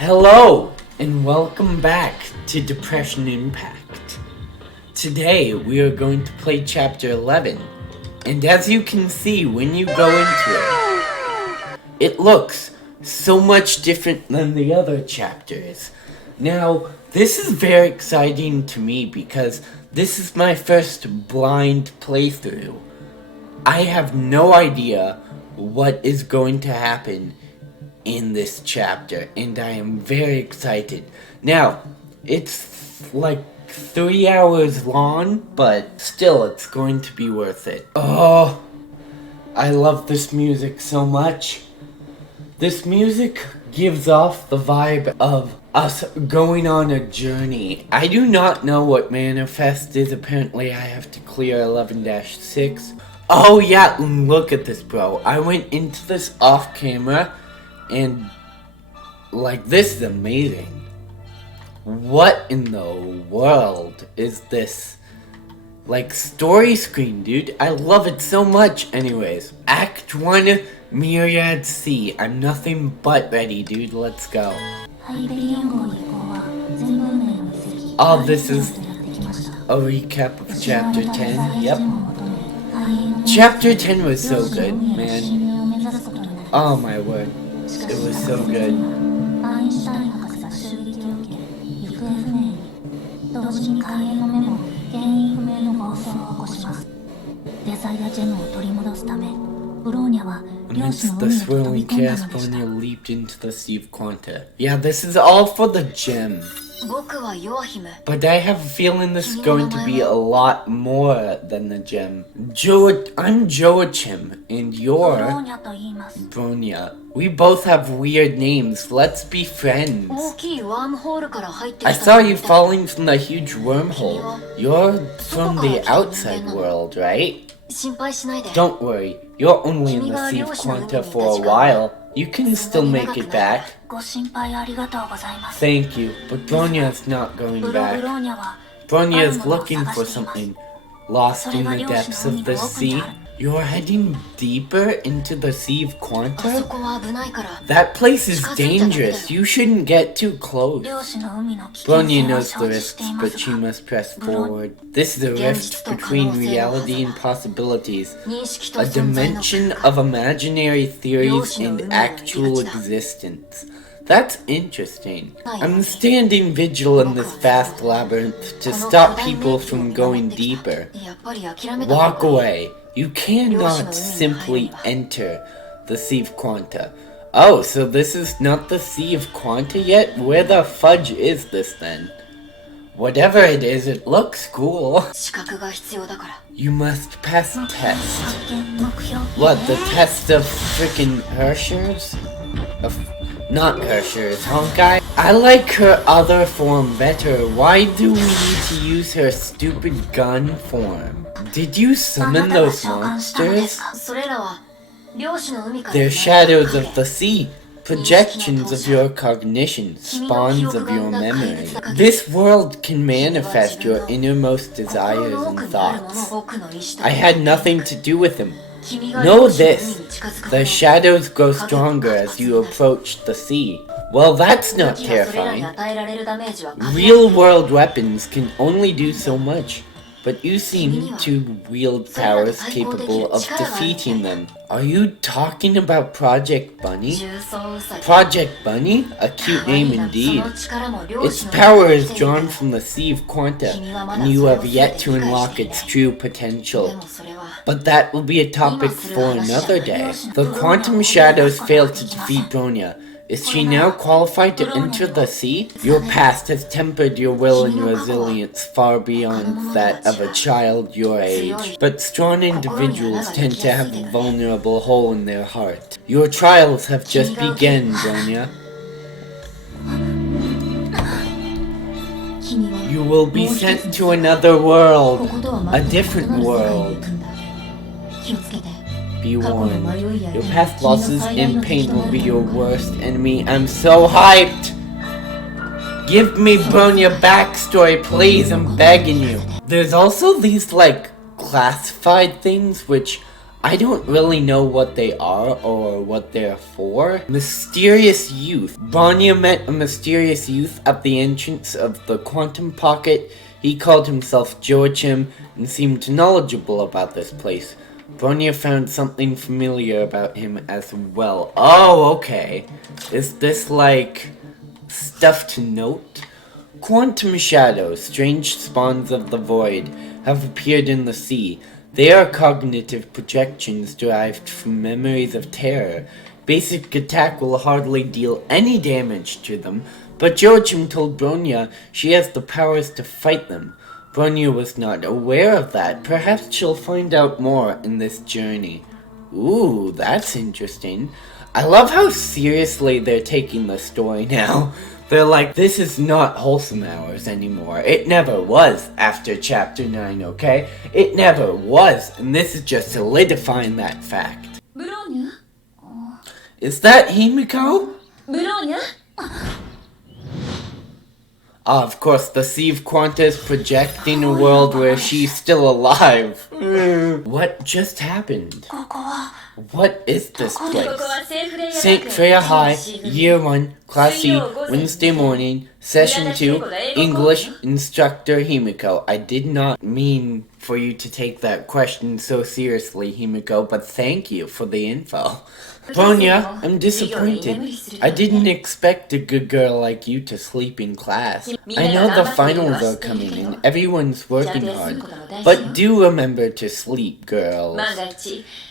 Hello, and welcome back to Depression Impact. Today, we are going to play Chapter 11, and as you can see when you go into it looks so much different than the other chapters. Now, this is very exciting to me because this is my first blind playthrough. I have no idea what is going to happen in this chapter, and I am very excited. Now, it's like 3 hours long, but still it's going to be worth it. Oh, I love this music so much. This music gives off the vibe of us going on a journey. I do not know what Manifest is. Apparently I have to clear 11-6. Oh yeah, look at this, bro. I went into this off camera and like, this is amazing. What in the world is this? Like, story screen, dude. I love it so much. Anyways, Act 1, Myriad C. I'm nothing but ready, dude. Let's go. Oh, this is a recap of Chapter 10. Yep. Chapter 10 was so good, man. Oh my word. It was so good. Amidst the swirling chaos, Bronya leaped into the sea of Quanta. Yeah, this is all for the gem. But I have a feeling this is going to be a lot more than the gem. I'm Joachim, and you're Bronya. We both have weird names. Let's be friends. I saw you falling from the huge wormhole. You're from the outside world, right? Don't worry. You're only in the Sea of Quanta for a while. You can still make it back. Thank you, but Bronya is not going back. Bronya is looking for something lost in the depths of the sea. You're heading deeper into the Sea of Quanta? That place is dangerous. You shouldn't get too close. Bronya knows the risks, but she must press forward. This is a rift between reality and possibilities. A dimension of imaginary theories and actual existence. That's interesting. I'm standing vigil in this vast labyrinth to stop people from going deeper. Walk away. You cannot simply enter the Sea of Quanta. Oh, so this is not the Sea of Quanta yet? Where the fudge is this then? Whatever it is, it looks cool. You must pass a test. What, the test of frickin' Hershers? Not Hershers, Honkai? I like her other form better. Why do we need to use her stupid gun form? Did you summon those monsters? They're shadows of the sea, projections of your cognition, spawns of your memory. This world can manifest your innermost desires and thoughts. I had nothing to do with them. Know this, the shadows grow stronger as you approach the sea. Well, that's not terrifying. Real-world weapons can only do so much, but you seem to wield powers capable of defeating them. Are you talking about Project Bunny? Project Bunny? A cute name indeed. Its power is drawn from the Sea of Quanta, and you have yet to unlock its true potential. But that will be a topic for another day. The Quantum Shadows failed to defeat Bronya. Is she now qualified to enter the sea? Your past has tempered your will and resilience far beyond that of a child your age. But strong individuals tend to have a vulnerable hole in their heart. Your trials have just begun, Bronya. You will be sent to another world. A different world. Be warned, your past losses and pain will be your worst enemy. I'm so hyped! Give me Bronya backstory, please, I'm begging you. There's also these, like, classified things, which I don't really know what they are or what they're for. Mysterious youth. Bronya met a mysterious youth at the entrance of the Quantum Pocket. He called himself Joachim and seemed knowledgeable about this place. Bronya found something familiar about him as well. Oh, okay. Is this like stuff to note? Quantum shadows, strange spawns of the void, have appeared in the sea. They are cognitive projections derived from memories of terror. Basic attack will hardly deal any damage to them, but Joachim told Bronya she has the powers to fight them. Bronya was not aware of that. Perhaps she'll find out more in this journey. Ooh, that's interesting. I love how seriously they're taking the story now. They're like, this is not wholesome hours anymore. It never was after chapter 9, okay? It never was, and this is just solidifying that fact. Bronya? Is that Himiko? Bronya? Of course, the Sieve Quanta is projecting a world where she's still alive. What just happened? What is this place? St. Freya High, Year 1, Class C, Wednesday morning, Session 2, English, Instructor Himiko. I did not mean for you to take that question so seriously, Himiko, but thank you for the info. Bronya, I'm disappointed. I didn't expect a good girl like you to sleep in class. I know the finals are coming and everyone's working hard, but do remember to sleep, girls.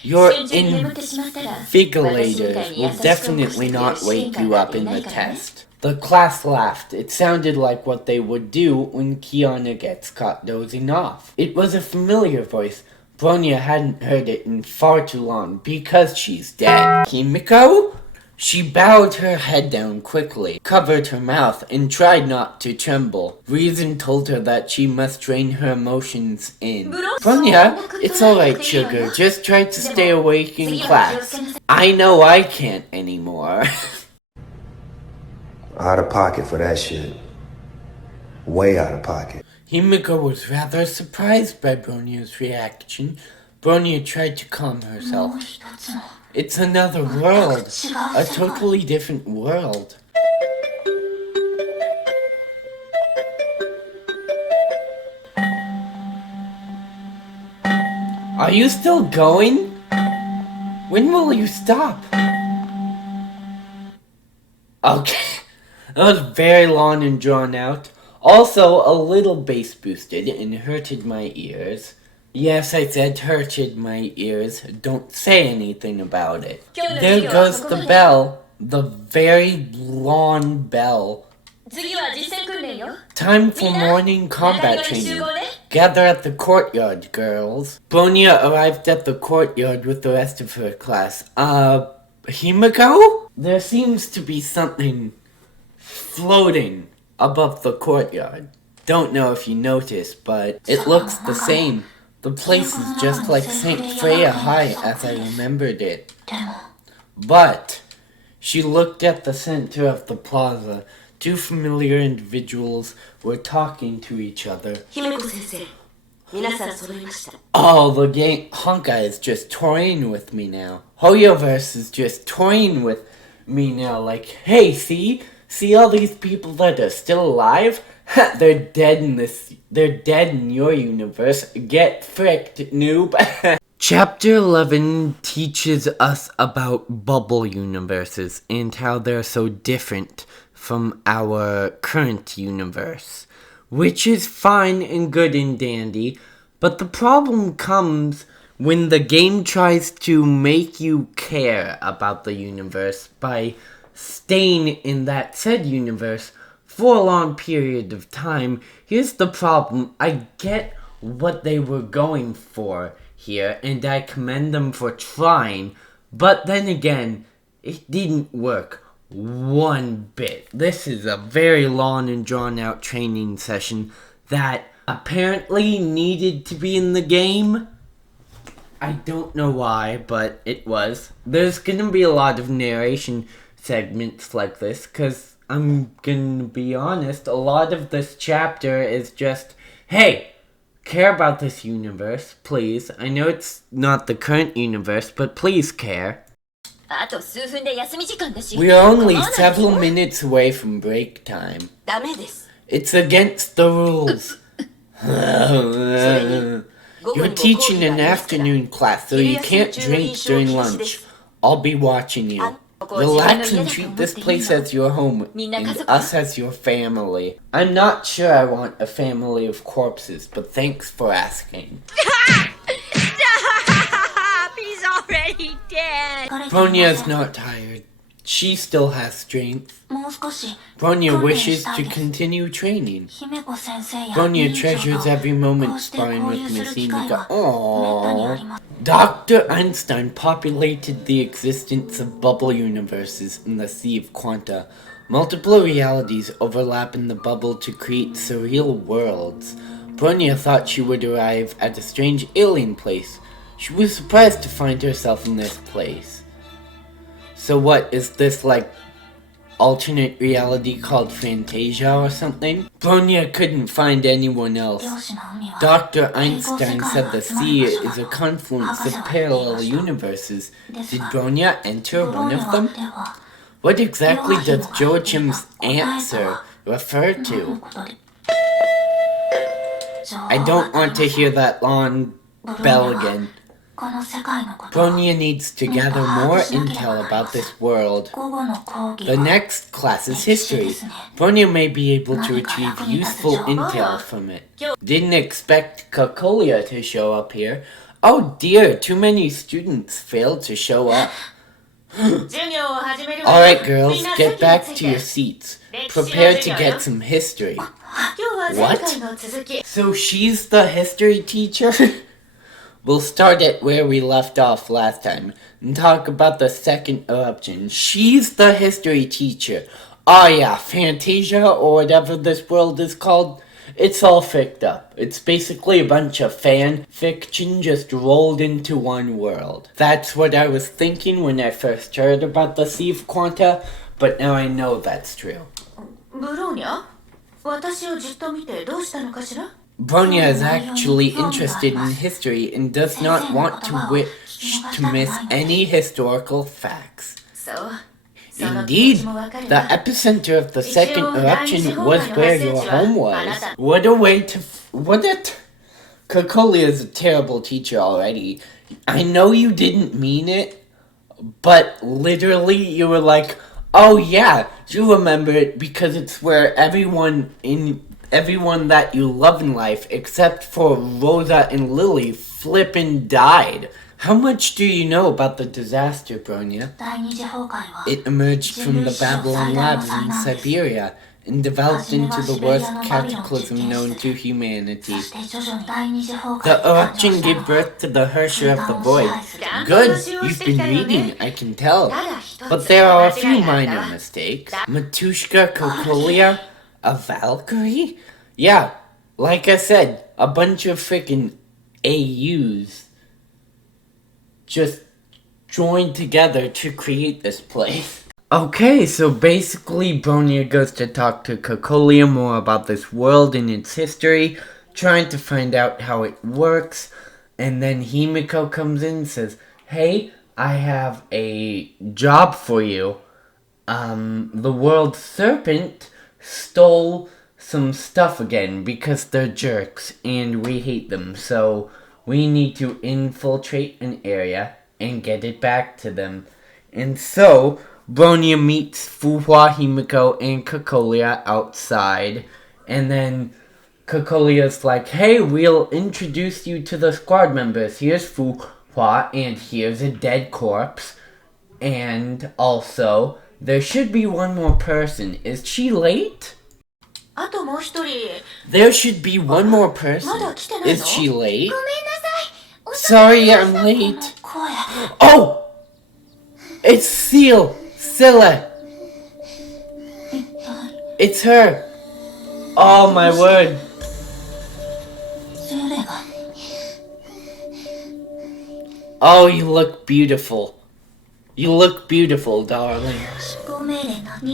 Your invigilators will definitely not wake you up in the test. The class laughed. It sounded like what they would do when Kiana gets caught dozing off. It was a familiar voice. Bronya hadn't heard it in far too long because she's dead. Himiko? She bowed her head down quickly, covered her mouth, and tried not to tremble. Reason told her that she must rein her emotions in. Bronya, it's alright, sugar. Just try to stay awake in class. I know I can't anymore. Out of pocket for that shit. Way out of pocket. Himiko was rather surprised by Bronya's reaction. Bronya tried to calm herself. It's another world. A totally different world. Are you still going? When will you stop? Okay. That was very long and drawn out. Also, a little bass boosted and hurted my ears. Yes, I said hurted my ears. Don't say anything about it. There goes the bell. The very long bell. Time for morning combat training. Gather at the courtyard, girls. Bronya arrived at the courtyard with the rest of her class. Himiko? There seems to be something floating above the courtyard. Don't know if you noticed, but it looks the same. The place is just like St. Freya High as I remembered it. But she looked at the center of the plaza. Two familiar individuals were talking to each other. Oh, the game Honkai is just toying with me now. Hoyoverse is just toying with me now. Like, hey, see all these people that are still alive? They're dead in your universe. Get fricked, noob. Chapter 11 teaches us about bubble universes and how they're so different from our current universe, which is fine and good and dandy, but the problem comes when the game tries to make you care about the universe by staying in that said universe for a long period of time. Here's the problem. I get what they were going for here, and I commend them for trying, but then again, it didn't work one bit. This is a very long and drawn out training session that apparently needed to be in the game. I don't know why, but it was. There's gonna be a lot of narration segments like this, because I'm gonna be honest, a lot of this chapter is just, hey, care about this universe, please. I know it's not the current universe, but please care. We are only several minutes away from break time. It's against the rules. You're teaching an afternoon class, so you can't drink during lunch. I'll be watching you. Relax and treat this place as your home, and us as your family. I'm not sure I want a family of corpses, but thanks for asking. Stop! He's already dead! Bronya's not tired. She still has strength. Bronya wishes to continue training. Bronya treasures every moment sparring with Miss Himiko. Aww. Dr. Einstein populated the existence of bubble universes in the Sea of Quanta. Multiple realities overlap in the bubble to create surreal worlds. Bronya thought she would arrive at a strange alien place. She was surprised to find herself in this place. So what, is this like alternate reality called Fantasia or something? Bronya couldn't find anyone else. Dr. Einstein said the sea is a confluence of parallel universes. Did Bronya enter one of them? What exactly does Joachim's answer refer to? I don't want to hear that long bell again. Bronya needs to gather more intel about this world. The next class is history. Bronya may be able to retrieve useful intel from it. Didn't expect Kakolia to show up here. Oh dear, too many students failed to show up. Alright girls, get back to your seats. Prepare to get some history. What? So she's the history teacher? We'll start at where we left off last time and talk about the second eruption. She's the history teacher. Oh yeah, Fantasia or whatever this world is called. It's all ficked up. It's basically a bunch of fan fiction just rolled into one world. That's what I was thinking when I first heard about the Sea of Quanta, but now I know that's true. Bronya is actually interested in history and does not want to wish to miss any historical facts. Indeed, the epicenter of the second eruption was where your home was. What a way to... Kakolia is a terrible teacher already. I know you didn't mean it, but literally you were like, oh yeah, you remember it because it's where everyone that you love in life, except for Rosa and Lily, flippin' died. How much do you know about the disaster, Bronya? It emerged from the Babylon labs in Siberia and developed into the worst cataclysm known to humanity. The eruption gave birth to the Hersher of the Void. Good, you've been reading, I can tell. But there are a few minor mistakes. Matushka Kokolia? A Valkyrie? Yeah, like I said, a bunch of freaking AUs just joined together to create this place. Okay, so basically Bronya goes to talk to Kakolia more about this world and its history, trying to find out how it works, and then Himiko comes in and says, hey, I have a job for you. The world serpent stole some stuff again because they're jerks and we hate them, so we need to infiltrate an area and get it back to them. And so Bronya meets Fuhua, Himiko, and Kakolia outside, and then Kakolia's like, hey, we'll introduce you to the squad members. Here's Fuhua, and here's a dead corpse, and also there should be one more person. Is she late? There should be one more person. Is she late? Sorry, I'm late. Oh! It's Scylla. It's her. Oh my word. Oh, you look beautiful. You look beautiful, darling.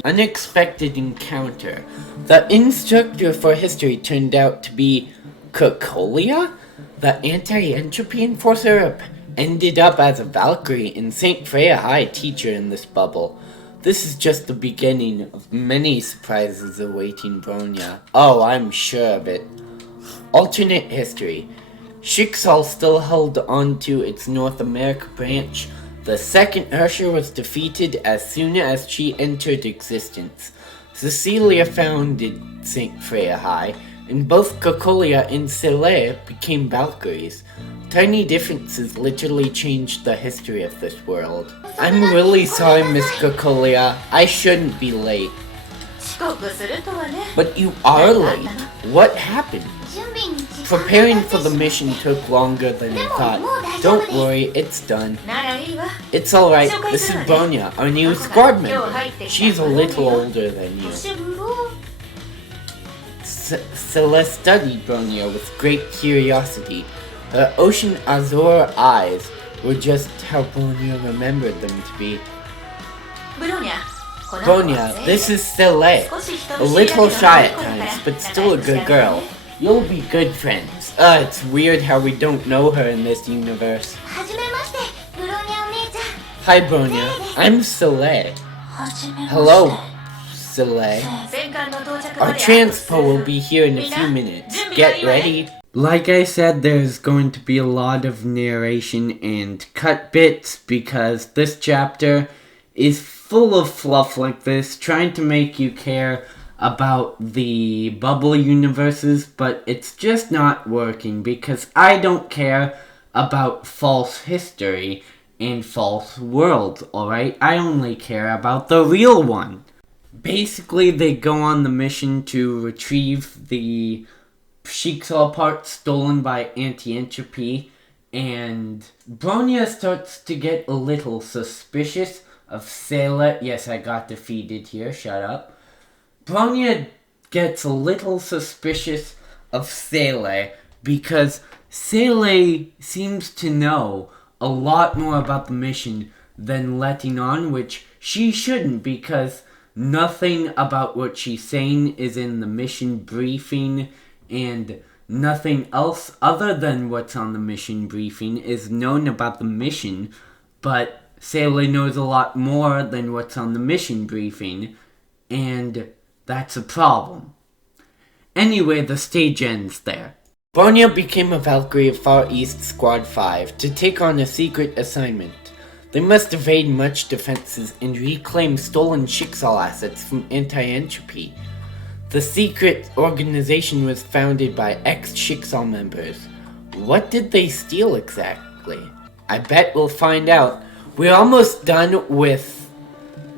Unexpected encounter. The instructor for history turned out to be Cocolia, the anti-entropy enforcer, ended up as a Valkyrie and St. Freya High teacher in this bubble. This is just the beginning of many surprises awaiting Bronya. Oh, I'm sure of it. Alternate history. Schicksal still held on to its North America branch. The second Ursher was defeated as soon as she entered existence. Cecilia founded St. Freya High, and both Cocolia and Sele became Valkyries. Tiny differences literally changed the history of this world. I'm really sorry, Miss Cocolia. I shouldn't be late. But you are late. What happened? Preparing for the mission took longer than I thought. Don't worry, it's done. It's alright, this is Bronya, our new squad member. She's a little older than you. Celeste studied Bronya with great curiosity. Her ocean azure eyes were just how Bronya remembered them to be. Bronya, this is Celeste. A little shy at times, but still a good girl. You'll be good friends. It's weird how we don't know her in this universe. Hi, Bronya. I'm Celeste. Hello, Celeste. Our transpo will be here in a few minutes. Get ready. Like I said, there's going to be a lot of narration and cut bits because this chapter is full of fluff like this, trying to make you care about the bubble universes, but it's just not working because I don't care about false history and false worlds, alright? I only care about the real one. Basically, they go on the mission to retrieve the Schicksal part stolen by anti-entropy, and Bronya starts to get a little suspicious of Sela. Yes, I got defeated here, shut up. Bronya gets a little suspicious of Sele because Sele seems to know a lot more about the mission than letting on, which she shouldn't because nothing about what she's saying is in the mission briefing, and nothing else other than what's on the mission briefing is known about the mission, but Sele knows a lot more than what's on the mission briefing, and that's a problem. Anyway, the stage ends there. Bronya became a Valkyrie of Far East Squad 5 to take on a secret assignment. They must evade much defenses and reclaim stolen Schicksal assets from anti-entropy. The secret organization was founded by ex-Schicksal members. What did they steal exactly? I bet we'll find out. We're almost done with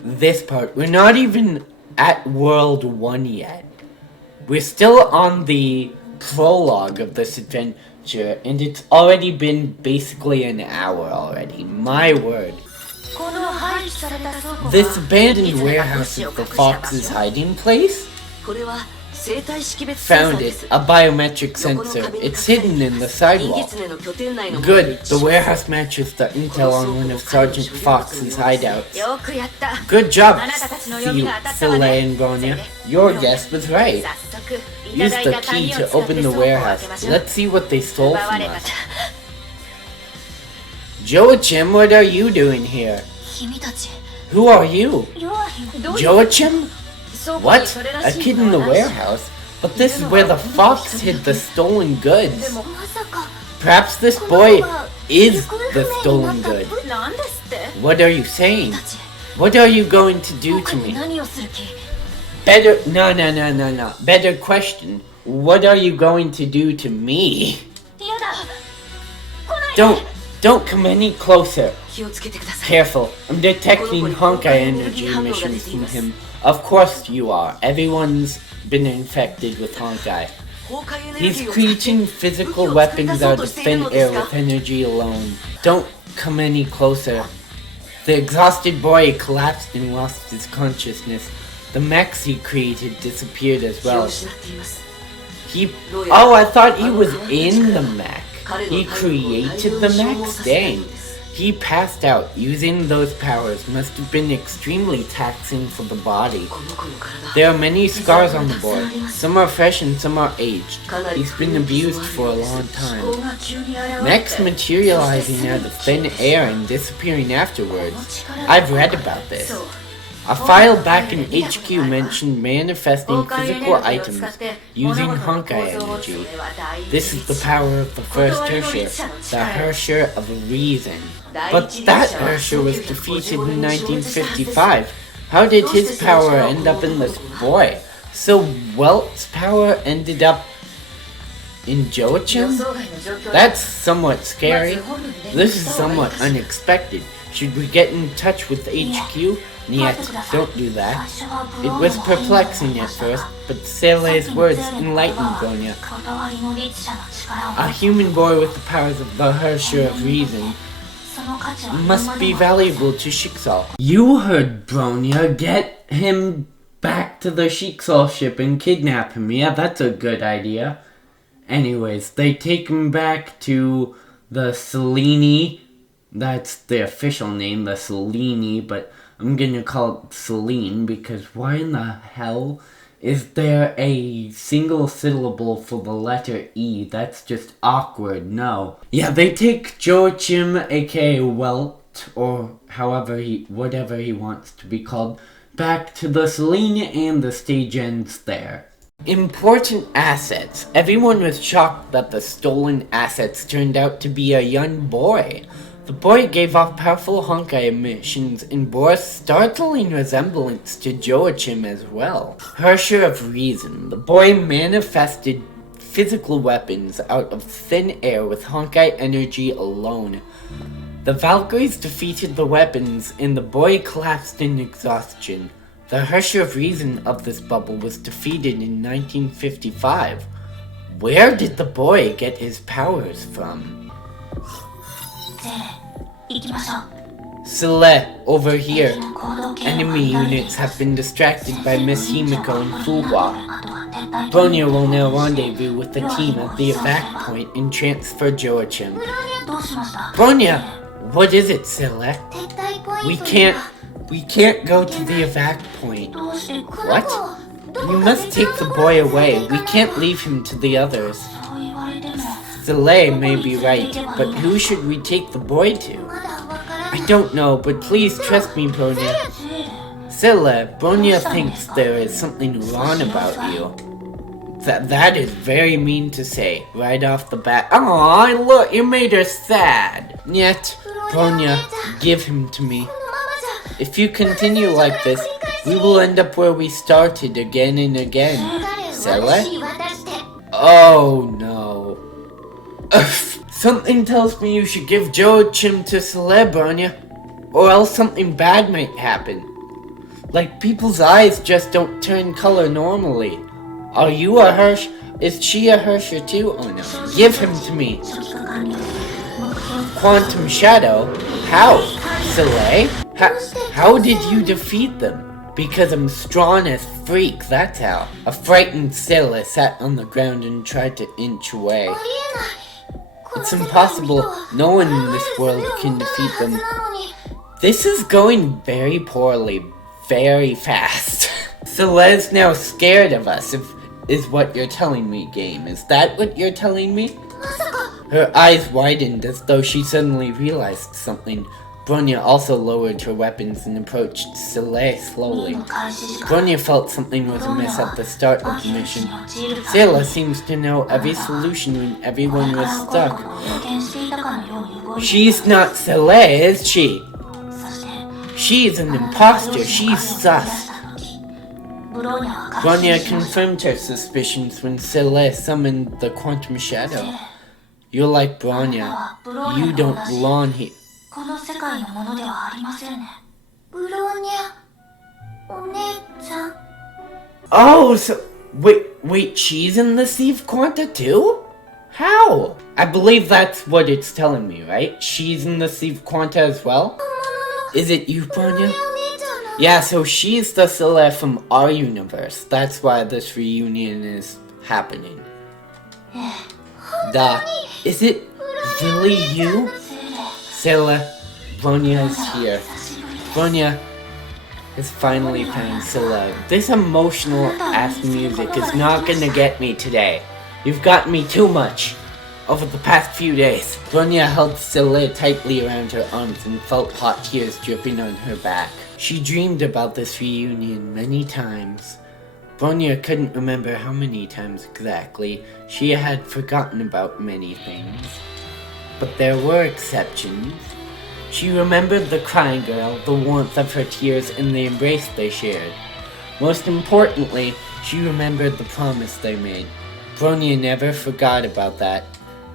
this part. We're not even at World 1 yet. We're still on the prologue of this adventure, and it's already been basically an hour already. My word. This abandoned warehouse is the Fox's hiding place? Found it. A biometric sensor. It's hidden in the sidewalk. Good. The warehouse matches the intel on one of Sergeant Fox's hideouts. Good job, Sele and Bronya. Your guess was right. Use the key to open the warehouse. Let's see what they stole from us. Joachim, what are you doing here? Who are you? Joachim? What? A kid in the warehouse? But this is where the fox hid the stolen goods. Perhaps this boy is the stolen good. What are you saying? What are you going to do to me? No. Better question. What are you going to do to me? Don't come any closer. Careful, I'm detecting Honkai energy emissions from him. Of course you are. Everyone's been infected with Honkai. He's creating physical weapons out of thin air with energy alone. Don't come any closer. The exhausted boy collapsed and lost his consciousness. The mechs he created disappeared as well. I thought he was in the mech. He created the mechs? Dang. He passed out. Using those powers must have been extremely taxing for the body. There are many scars on the boy. Some are fresh and some are aged. He's been abused for a long time. Next, materializing out of thin air and disappearing afterwards. I've read about this. A file back in HQ mentioned manifesting physical items using Honkai energy. This is the power of the first Herrscher, the Herrscher of Reason. But that Herrscher was defeated in 1955. How did his power end up in this boy? So Welt's power ended up in Joachim? That's somewhat scary. This is somewhat unexpected. Should we get in touch with HQ? Yet, don't do that. It was perplexing at first, but Sele's words enlightened Bronya. A human boy with the powers of the Herrscher of Reason must be valuable to Schicksal. You heard Bronya. Get him back to the Schicksal ship and kidnap him. Yeah, that's a good idea. Anyways, they take him back to the Selene. That's the official name, the Selene, but I'm gonna call it Selene because why in the hell is there a single syllable for the letter E? That's just awkward, no. Yeah, they take Joachim, aka Welt, or whatever he wants to be called, back to the Selene and the stage ends there. Important assets. Everyone was shocked that the stolen assets turned out to be a young boy. The boy gave off powerful Honkai emissions and bore a startling resemblance to Joachim as well. Herrscher of Reason. The boy manifested physical weapons out of thin air with Honkai energy alone. The Valkyries defeated the weapons and the boy collapsed in exhaustion. The Herrscher of Reason of this bubble was defeated in 1955. Where did the boy get his powers from? Sele, over here. Enemy units have been distracted by Miss Himiko and Fuhua. Bronya will now rendezvous with the team at the evac point and transfer Joachim. Bronya! What is it, Sele? We can't go to the evac point. What? You must take the boy away. We can't leave him to the others. Sele may be right, but who should we take the boy to? I don't know, but please trust me, Bronya. Sele, Bronya thinks there is something wrong about you. That is very mean to say, right off the bat. Aw, look, you made her sad. Yet, Bronya, give him to me. If you continue like this, we will end up where we started again and again. Sele? Oh no. Something tells me you should give Joachim to Sele, Bronya, or else something bad might happen. Like people's eyes just don't turn color normally. Are you a Hersh? Is she a Herrscher too? Oh no. Give him to me. Quantum Shadow? How? Sele? How did you defeat them? Because I'm strong as freak, that's how. A frightened Sele sat on the ground and tried to inch away. It's impossible. No one in this world can defeat them. This is going very poorly, very fast. Sele's now scared of us, is what you're telling me, game. Is that what you're telling me? Her eyes widened as though she suddenly realized something. Bronya also lowered her weapons and approached Sele slowly. Bronya felt something was amiss at the start of the mission. Sele seems to know every solution when everyone was stuck. She's not Sele, is she? She's an imposter, she's sus. Bronya confirmed her suspicions when Sele summoned the Quantum Shadow. You're like Bronya. You don't belong here. Oh, so wait, she's in the Sieve Quanta too? How? I believe that's what it's telling me, right? She's in the Sieve Quanta as well? Is it you, Bronya? Yeah, so she's the Sele from our universe. That's why this reunion is happening. Is it really you? Sele, Bronya is here. Bronya has finally found Scylla. This emotional ass music is not gonna get me today. You've gotten me too much over the past few days. Bronya held Scylla tightly around her arms and felt hot tears dripping on her back. She dreamed about this reunion many times. Bronya couldn't remember how many times exactly. She had forgotten about many things. But there were exceptions. She remembered the crying girl, the warmth of her tears, and the embrace they shared. Most importantly, she remembered the promise they made. Bronya never forgot about that.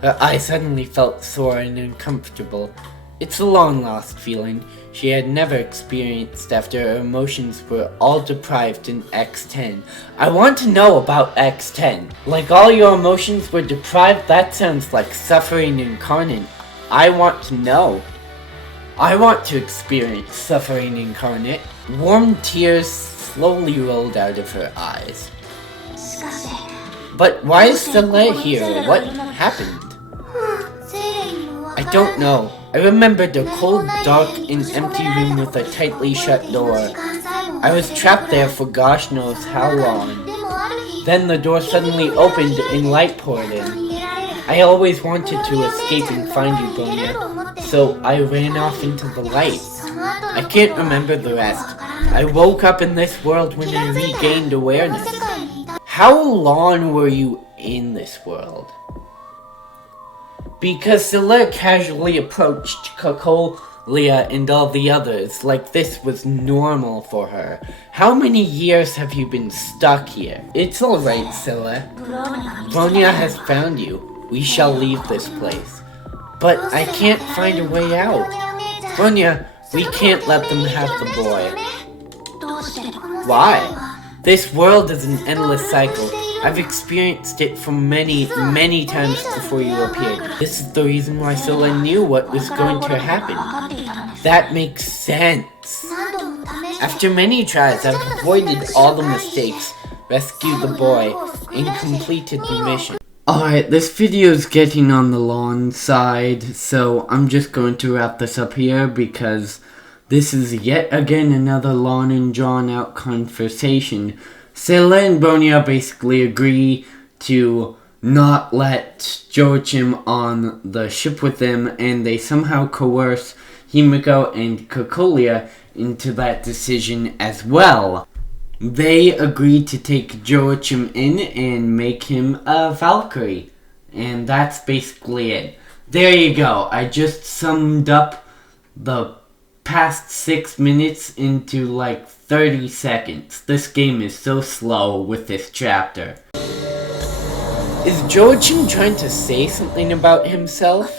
Her eyes suddenly felt sore and uncomfortable. It's a long-lost feeling she had never experienced after her emotions were all deprived in X10. I want to know about X10. Like all your emotions were deprived? That sounds like suffering incarnate. I want to know. I want to experience suffering incarnate. Warm tears slowly rolled out of her eyes. But why is Scylla here? What happened? I don't know. I remembered a cold, dark, and empty room with a tightly shut door. I was trapped there for gosh knows how long. Then the door suddenly opened and light poured in. I always wanted to escape and find you, Bronya, so I ran off into the light. I can't remember the rest. I woke up in this world when I regained awareness. How long were you in this world? Because Scylla casually approached Cocolia and all the others like this was normal for her. How many years have you been stuck here? It's alright, Scylla. Bronya has found you. We shall leave this place. But I can't find a way out. Bronya, we can't let them have the boy. Why? This world is an endless cycle. I've experienced it for many times before you appeared. This is the reason why Scylla knew what was going to happen. That makes sense. After many tries, I've avoided all the mistakes, rescued the boy, and completed the mission. Alright, this video is getting on the long side, so I'm just going to wrap this up here because this is yet again another long and drawn out conversation. Scylla and Bronya basically agree to not let Joachim on the ship with them, and they somehow coerce Himiko and Cocolia into that decision as well. They agree to take Joachim in and make him a Valkyrie, and that's basically it. There you go, I just summed up the past 6 minutes into like 30 seconds. This game is so slow with this chapter. Is Joachim trying to say something about himself?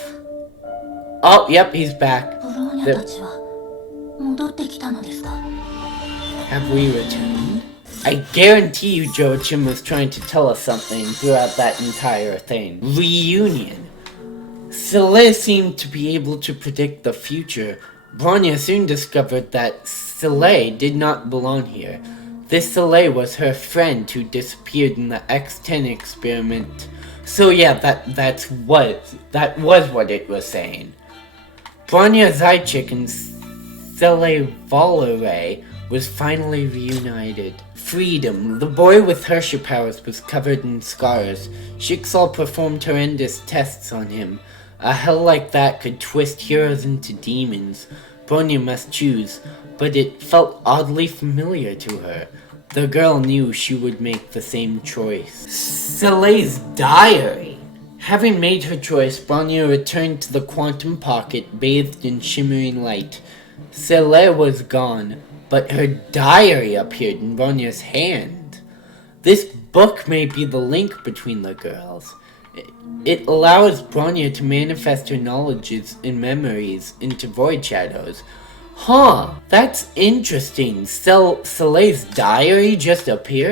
Oh, yep, he's back. Have we returned? I guarantee you Joachim was trying to tell us something throughout that entire thing. Reunion. Scylla seemed to be able to predict the future. Bronya soon discovered that Scylla did not belong here. This Scylla was her friend who disappeared in the X10 experiment. So yeah, that was what it was saying. Bronya Zajczyk and Scylla Valere was finally reunited. Freedom. The boy with Herrscher powers was covered in scars. Schicksal performed horrendous tests on him. A hell like that could twist heroes into demons. Bronya must choose, but it felt oddly familiar to her. The girl knew she would make the same choice. Scylla's diary! Having made her choice, Bronya returned to the quantum pocket bathed in shimmering light. Scylla was gone, but her diary appeared in Bronya's hand. This book may be the link between the girls. It allows Bronya to manifest her knowledges and memories into void shadows. Huh, that's interesting. Scylla's diary just appeared?